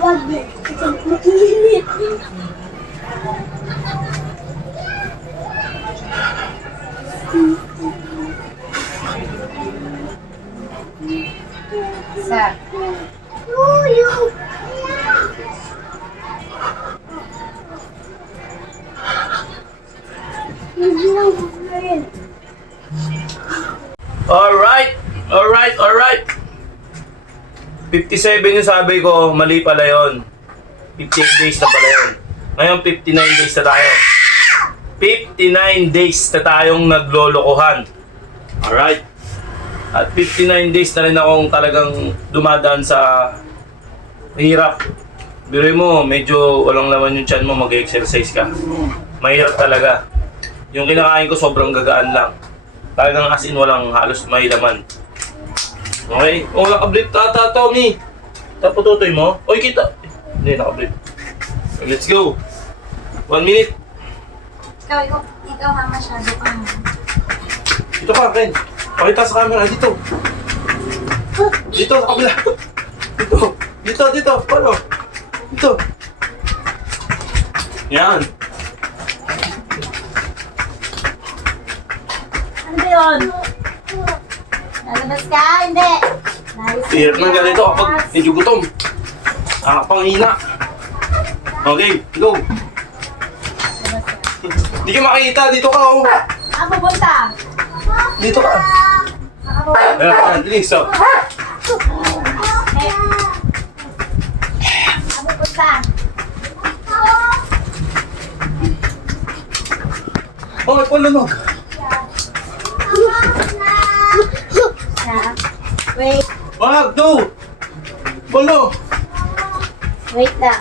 Wag na. Makiinit. Sa. Alright. 57 yung sabi ko, mali pala yun. 58 days na pala yun. Ngayon 59 days na tayo. 59 days na tayong naglolokohan. Alright. At 59 days na rin akong talagang dumadaan sa hirap. Biruin mo, medyo walang laman yung tiyan mo, mag-exercise ka. Mahirap talaga. Yung kinakain ko sobrang gagaan lang. Talagang as in walang halos may laman. Okay? O, nakablip tata, Tommy. Tapututoy mo. Oy, kita. Hindi, nakablip. Let's go. 1 minute. Ikaw ha, masyado ka. Dito ka, Ken. Pakita sa camera. Dito. Dito, sa kabila. Dito. Paano? Dito. Yan. Ano ba yun? Lalabas ka? Hindi. Hirap ng ganito kapag medyo gutom. Nakakapangina. Okay, go. Hindi ka makikita. Dito ka, oh. Saan pupunta? Dito ka. Ayan, bilis, oh. Saan pupunta? Oh, may palanog. Wait. Wag, go. Bolo. Wait lang.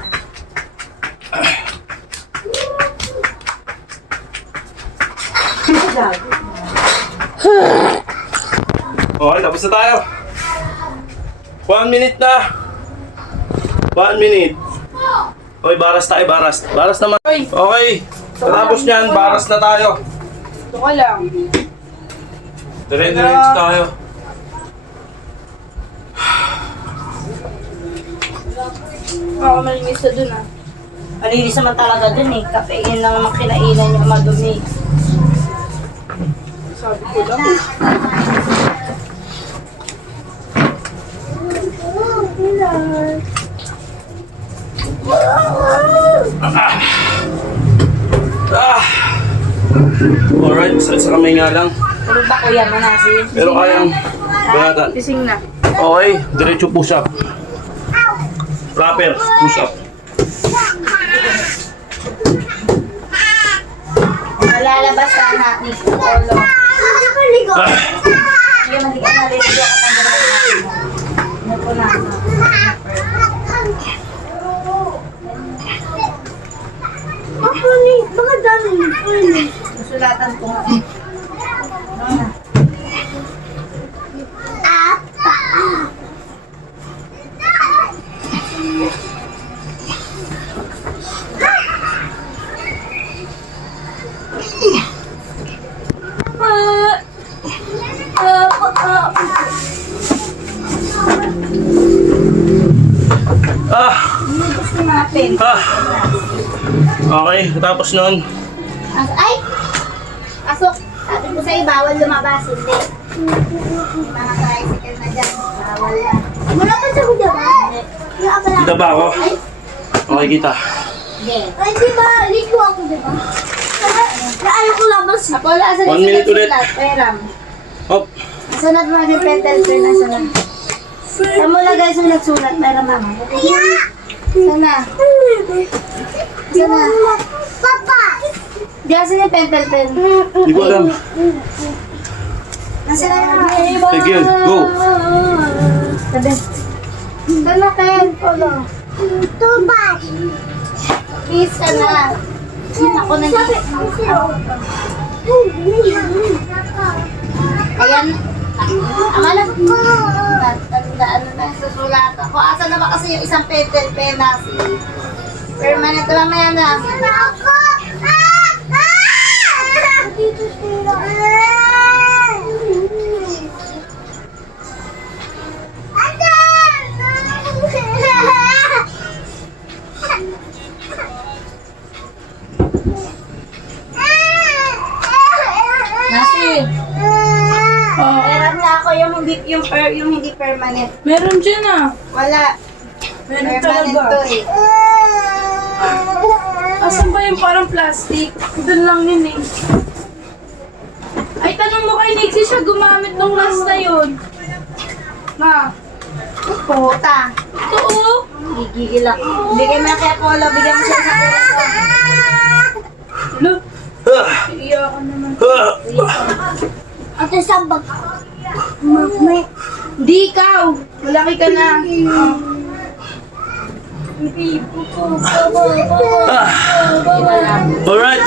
Okay, tapos na tayo. 1 minute na. 1 minute. Okay, baras tayo, baras. Baras naman. Okay. Tapos niyan, baras na tayo. Ito ka lang. Dire-diretso tayo. Ako malinis na dun ah. Malinis naman talaga dun eh. Kafein lang naman kinainan niya madumi. Sabi ko lang. Alright, sa kamay nga lang. Puro ba kuya mo na si? Pero kayang banatan. Tising na. Okay, diretso push up. Proper, push up. Malalabas ka na ni Polo. Nakaligo. Ah, Hindi man di ka naliligo ka pang gano'n natin. Ano po na? Ako ni, baka dami. Susulatan ko nga. Ano na? Ano gusto natin? Okay, tapos nun. Ay! Asok! Sabi ko sa'yo, bawal lumabas, hindi. Mga tricycle na dyan, bawal yan. Wala pa sa kuya ba? Kita ba ako? Ay! Okay, kita. Hindi. Ay, di ba? Ligo ako, di ba? Ayaw ko labas. Apolo, asan 1 minute ulit. Peram. Hop. Asanad mo yung petal pen, asanad. Saan mo lagay yung nagsulat? Peram, mama. Sana. Sana. Papa! Di, asan yung petal pen? Di ko alam. Asan na? Sige, go. Sabi. Sana, pen, Polo. Tubas! Please ka na. Ako na Ayan. Ama na. Tandaan na susulat ako. Asan na ba kasi yung isang petal pen na si permanent mamaya na. Ako! Dito sila. yung hindi permanent. Meron dyan ah. Wala. Meron Permanent talaga. to eh. Asan ba yung parang plastic? Doon lang yun eh. Ay, tanong mo kay Nixie siya gumamit nung last na yun. Ma, Puta. totoo? Gigigil ako. Bigyan mo na kaya Polo. Bigyan mo siya sa kulang ko. Lo, Ah! iiyakan naman. Ah! Ate sabag. May Hindi ikaw. Malaki ka na. Alright,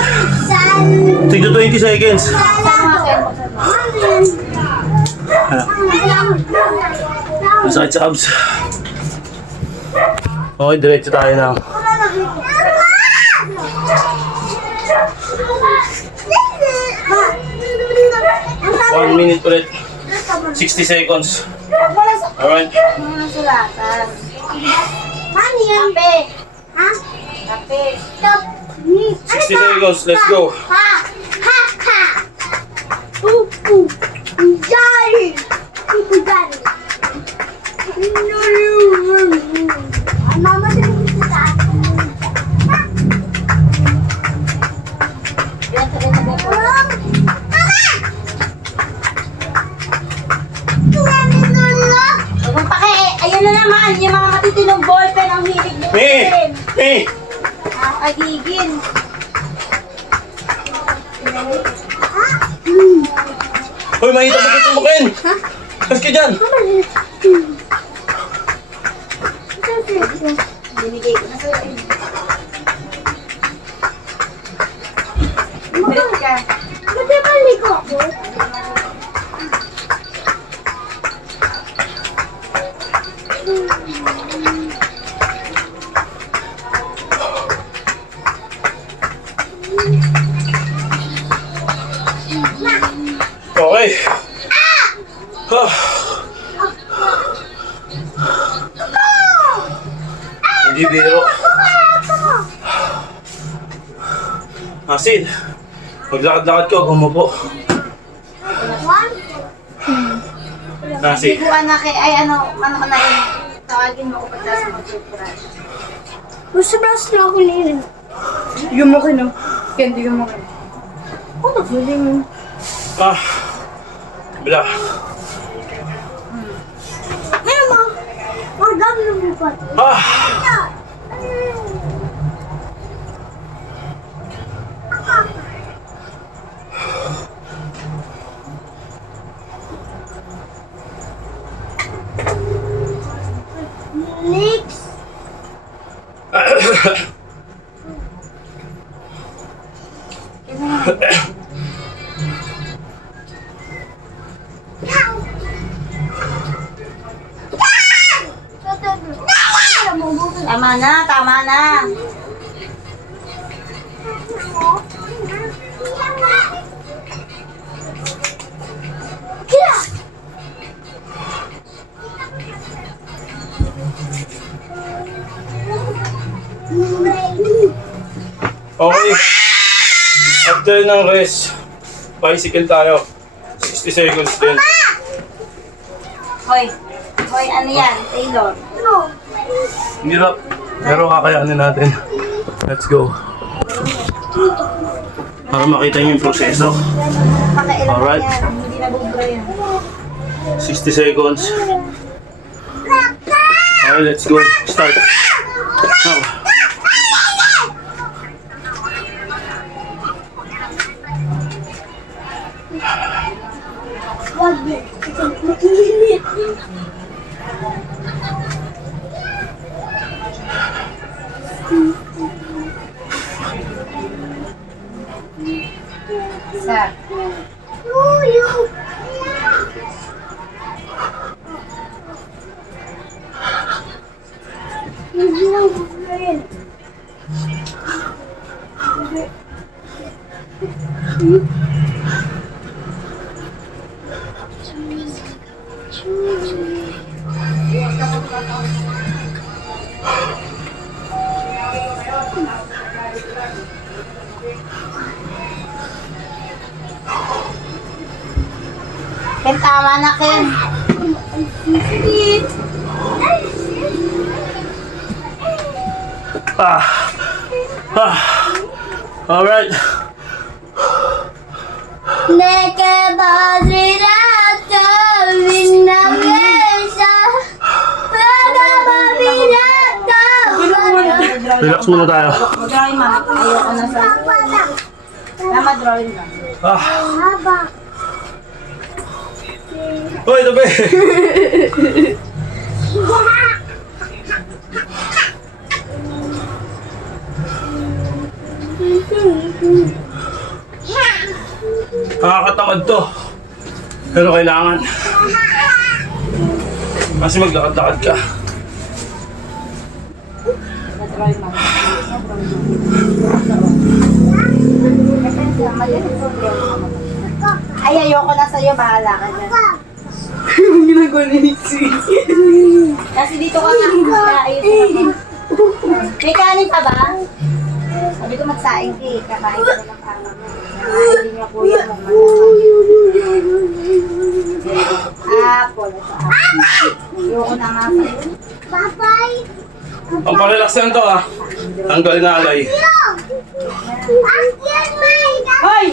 saan? tigda 20 seconds. Saan mo akin? Masakit sa abs. Okay, diretso tayo na. 1 minute ulit. 60 seconds. Alright. Ano sulatan? Ano yan? Kape. Ha? Kape. Stop. 60 seconds, let's go. Ha! Ha! Ha! Jolly! Jolly! Mama, sabi sa akin. Yan, sabi na po. Huwag mong pake. Ayun na naman. Yung mga matitinong ballpen ang hilig mo. Me! Agigin. Hoy, mahita mo dito mo, Ken! Kas ka dyan! Binigay ko na sa'yo. Balik ka. Ba't balik ko ako? Okay. Ah. Hindi biro. Asin. Maglakad-lakad ko, gumupo. Nasi. Siguan na kay, ay ano ka na yun. Tawagin mo ko pagka sa mag-toothbrush. Basta-basta na ako nilin. Bigyan mo kayo, no? Ken, bigyan mo kayo. Ano ba? Ah. Bila. Ano mo? Magdami ng bupat. Ah. Next. Tama na, tama na. Okay. After ng rest, bicycle tayo. 60 seconds din. Hoy, hoy, ano yan? Taylor. Hirap. Pero kakayanin natin. Let's go. Para makita niyo yung proseso. Pakailan Alright. yan. Hindi nabubra yan. 60 seconds. Okay, let's go. Start. Now. Wag mo. Mag-init. Sa. Tuyo. Hindi lang buburin. Ken, tama na, Ken. Alright. Neke badrilata vinnagesa Pada babilata Relax muna tayo. Mag-drawing, mama. Ayoko na sa... Mama, drawing lang. Haba. Hoy, tabi! Nakakatamad to. Pero kailangan. Kasi maglakad-lakad ka. Mag-drawing, mama. Ay, ayoko na sa'yo. Bahala ka dyan. Ginagawa ni Nixie. Kasi dito ka nga. Ayun. May kanin pa ba? Sabi ko magsaing ka eh. Kakain ka na ng kama mo. Hindi niya kuya mo. Apple. Ayoko na nga sa'yo. Bye-bye. Ang parelax yan to ah. Tanggal na alay. Hoy!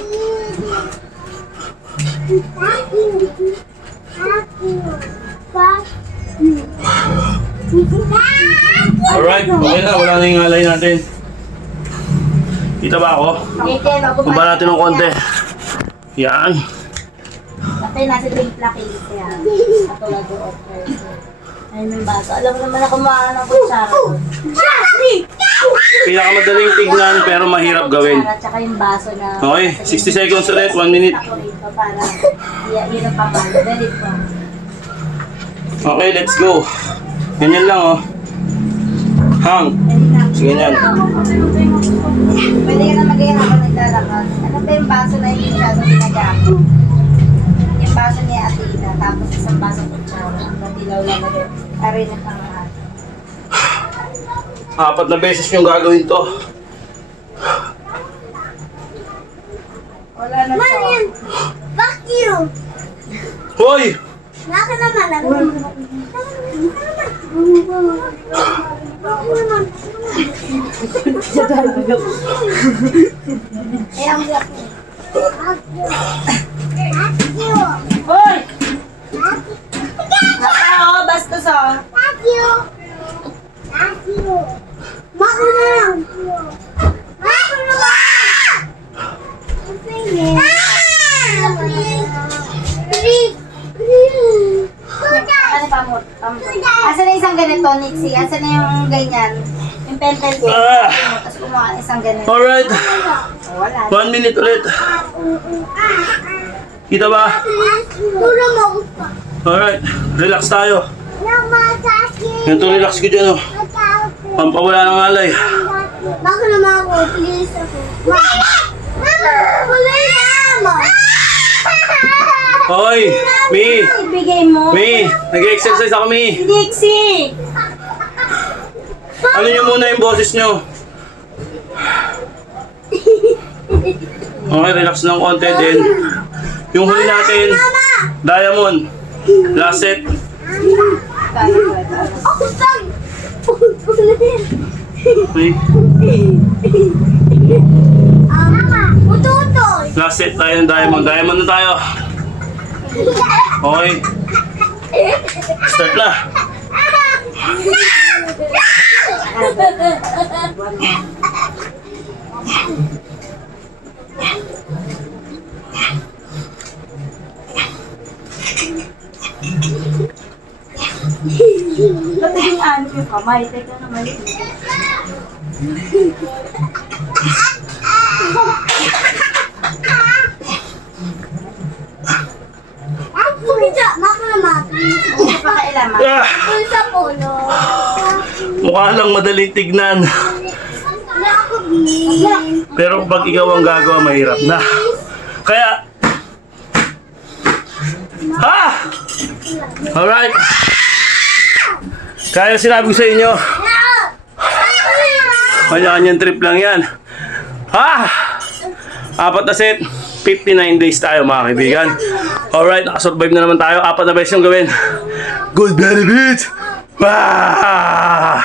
Alright, okay na. Wala na yung alay natin. Kita ba ako? Kumpa natin ng konti. Yan. Kasi nasa timpla case yan. Katulad yung offer. Ayun yung baso. Alam mo naman ako kumain ng kutsara doon. Pinakamadaling tignan pero mahirap gawin. Kutsara, tsaka yung baso na... Okay, 60 seconds ulit, 1 minute. Ako rito para yun ang pamalo. Dali po. Okay, let's go. Ganyan lang oh. Hang. Sige yan. Pwede ka na mag-iyan ako naglalakad. Ano ba yung baso na hindi masyadong ginagamit? Yung baso ni Athena, tapos isang baso kutsara. Matilaw lang na doon. Aray na pang lahat. 4 na beses yung gagawin to. Wala na Man, yan. to. Fuck you. Hoy! Naka naman. Eh, ang black mo. Fuck you. Hoy! Naka, basta sa. Fuck you. Fuck you. Mako na lang. Mako na lang. Ano pa mo? Asa na isang ganito, Nixie? Asa na yung ganyan? Yung pentel ko. Tapos kumuha ng isang ganito. Alright, Oh, wala. 1 minute ulit. Kita ba? Turo mo ko pa. Alright, relax tayo. Namasakit. Ganito relax ko dyan oh. Pampawala ng alay. Baka naman ako, please ako. Mama! Wala naman! Hoy! Mi! Ibigay mo. Mi! Nag-exercise ako, Mi! Nixie! Ano nyo muna yung boses nyo? Okay, relax lang konti din. Yung huli natin, Diamond. Last set. Ako pag! Okay. Ututoy! Last set tayo ng Diamond. Diamond na tayo. Okay. Start na. Ba't naging ano yung kamay? Teka na mali. Pumita! Mako naman! Hindi pa kailangan. Ah, Kung sa polo. mukha lang madaling tignan. Na ako, Bin. Pero pag ikaw ang gagawa, mahirap na. Kaya... Ha! Alright. Kaya sinabi ko sa inyo, kanya-kanyang trip lang yan. Ha! 4 na set. 59 days tayo mga kaibigan. Alright, nakasurvive na naman tayo. 4 na beses yung gawin. Good benefits! Wow!